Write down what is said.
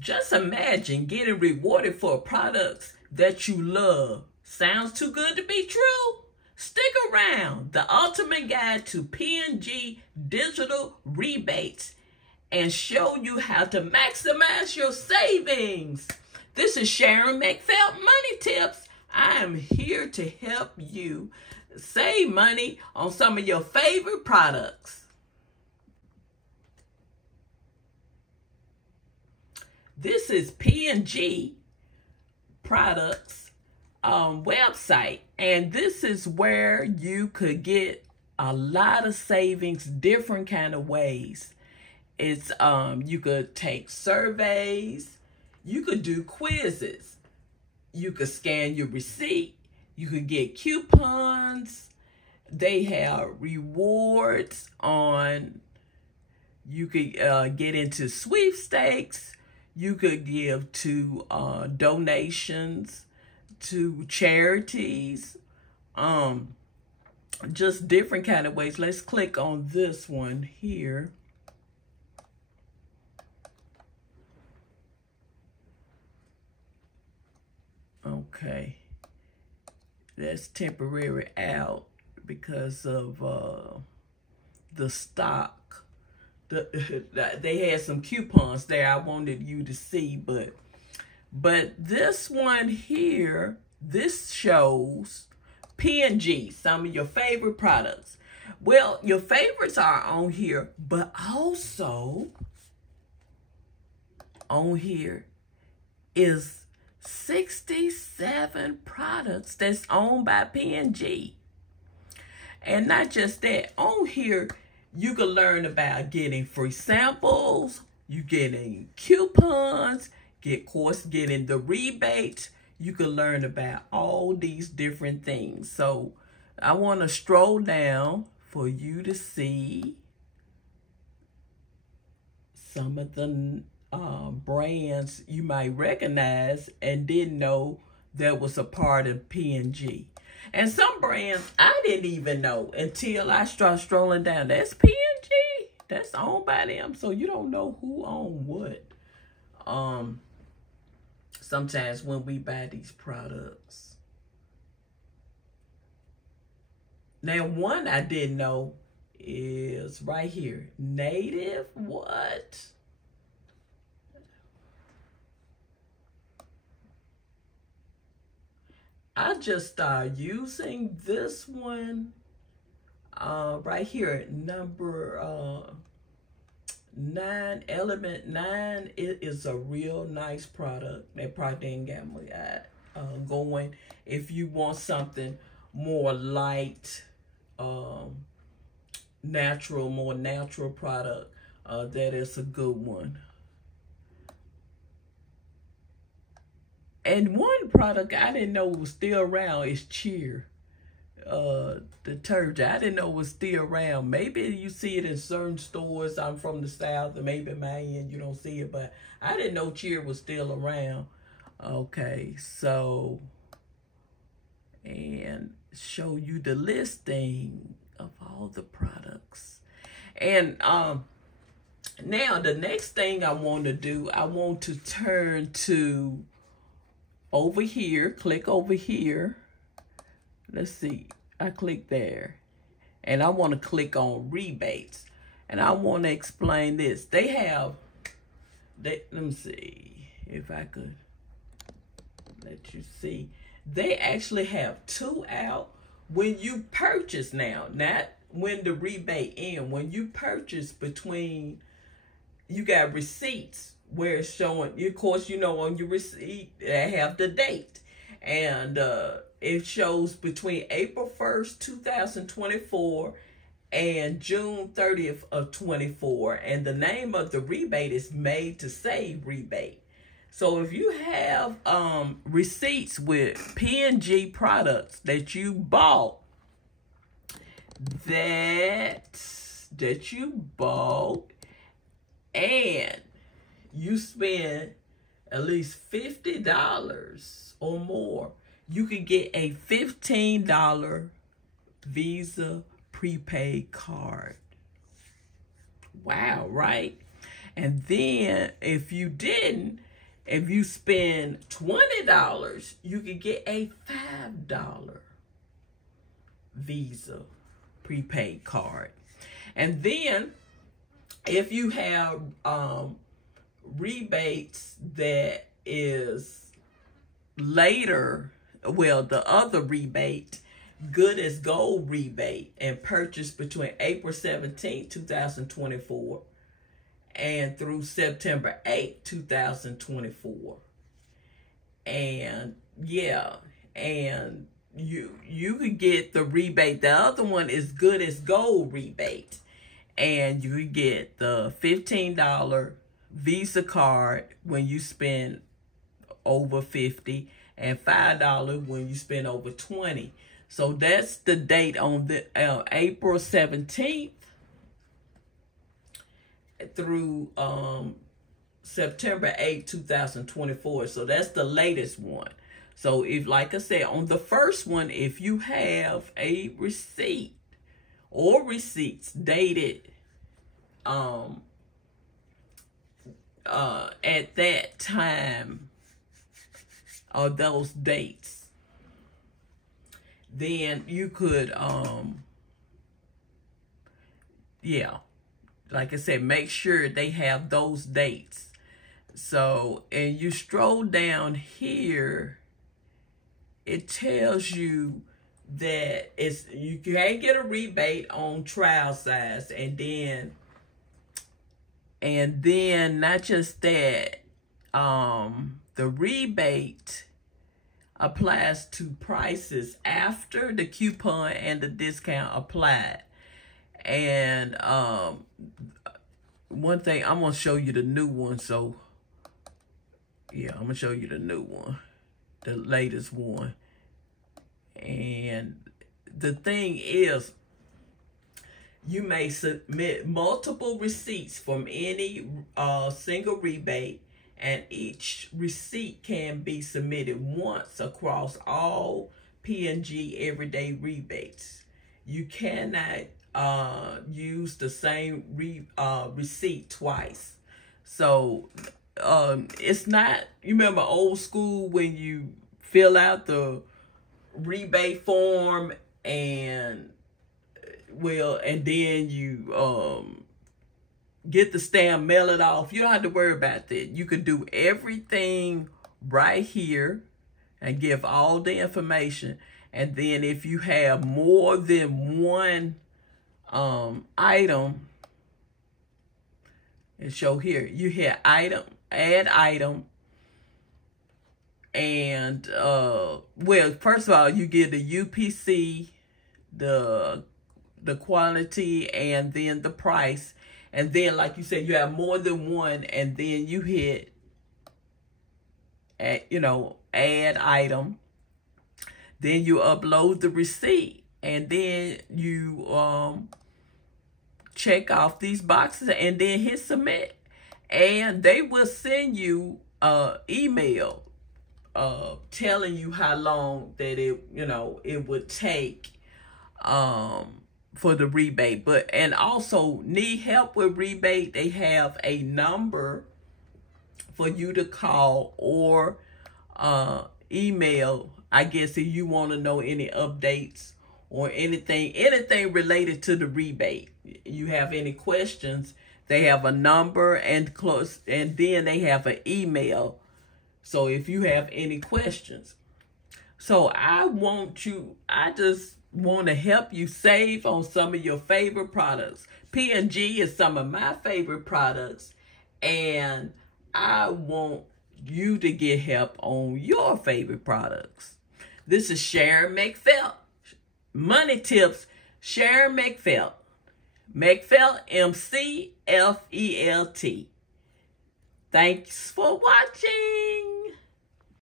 Just imagine getting rewarded for products that you love. Sounds too good to be true? Stick around. The ultimate guide to P&G digital rebates and show you how to maximize your savings. This is Sharon McFelt Money Tips. I am here to help you save money on some of your favorite products. This is P&G Products website, and this is where you could get a lot of savings different kind of ways. It's you could take surveys, you could do quizzes, you could scan your receipt, you could get coupons. They have rewards on, you could get into sweepstakes. You could give to donations, to charities, just different kind of ways. Let's click on this one here. Okay, that's temporary out because of the stock. They had some coupons there I wanted you to see, but this one here, this shows P&G, some of your favorite products. Well, your favorites are on here, but also on here is 67 products that's owned by P&G. And not just that, on here you can learn about getting free samples, you getting coupons, getting the rebates. You can learn about all these different things. So I want to stroll down for you to see some of the brands you might recognize and didn't know that was a part of P&G. And some brands I didn't even know until I started strolling down. That's P&G. That's owned by them. So you don't know who owned what. Sometimes when we buy these products. Now, one I didn't know is right here. Native what? I just started using this one right here, number 9, Element 9. It is a real nice product. That product ain't got me going. If you want something more light, more natural product, that is a good one. And one product I didn't know was still around is Cheer detergent. I didn't know it was still around. Maybe you see it in certain stores. I'm from the South, and maybe in my end you don't see it, but I didn't know Cheer was still around. Okay, so, and show you the listing of all the products. And now the next thing I want to do, I want to turn to over here, click over here. Let's see, I click there. And I want to click on rebates. And I want to explain this. Let me see if I could let you see. They actually have 2 out when you purchase now, not when the rebate ends. When you purchase between, you got receipts where it's showing, of course, you know, on your receipt, they have the date. And it shows between April 1st, 2024 and June 30th of 24. And the name of the rebate is Made to Save rebate. So if you have receipts with P&G products that you bought, that you bought, and you spend at least $50 or more, you could get a $15 Visa prepaid card. Wow, right? And then if you didn't, if you spend $20, you could get a $5 Visa prepaid card. And then if you have rebates that is later, well, the other rebate, good as gold rebate, and purchase between April 17, 2024 and through September 8, 2024. And yeah, and you could get the rebate. The other one is good as gold rebate, and you could get the $15 Visa card when you spend over 50 and $5 when you spend over 20. So that's the date on the April 17th through September 8, 2024. So that's the latest one. So if, like I said, on the first one, if you have a receipt or receipts dated at that time or those dates, then you could yeah, like I said, make sure they have those dates. So, and you scroll down here, it tells you that you can't get a rebate on trial size, and then not just that, the rebate applies to prices after the coupon and the discount applied. And one thing, I'm gonna show you the new one. So yeah, I'm gonna show you the new one, the latest one. And the thing is, you may submit multiple receipts from any single rebate, and each receipt can be submitted once across all P&G everyday rebates. You cannot use the same receipt twice. So it's not, you remember old school when you fill out the rebate form and then you get the stamp, mail it off. You don't have to worry about that. You can do everything right here and give all the information. And then if you have more than one item, and show here, you hit item, add item, and well, first of all, you get the UPC, the quantity, and then the price. And then, like you said, you have more than one, and then you hit, add item. Then you upload the receipt, and then you check off these boxes, and then hit submit. And they will send you email telling you how long that it would take for the rebate. And also need help with rebate, they have a number for you to call or email, I guess, if you want to know any updates or anything related to the rebate. You have any questions, they have a number, and then they have an email. So if you have any questions. So I just want to help you save on some of your favorite products. P&G is some of my favorite products, and I want you to get help on your favorite products. This is Sharon McFelt. Money Tips, Sharon McFelt. McFelt, McFelt. Thanks for watching.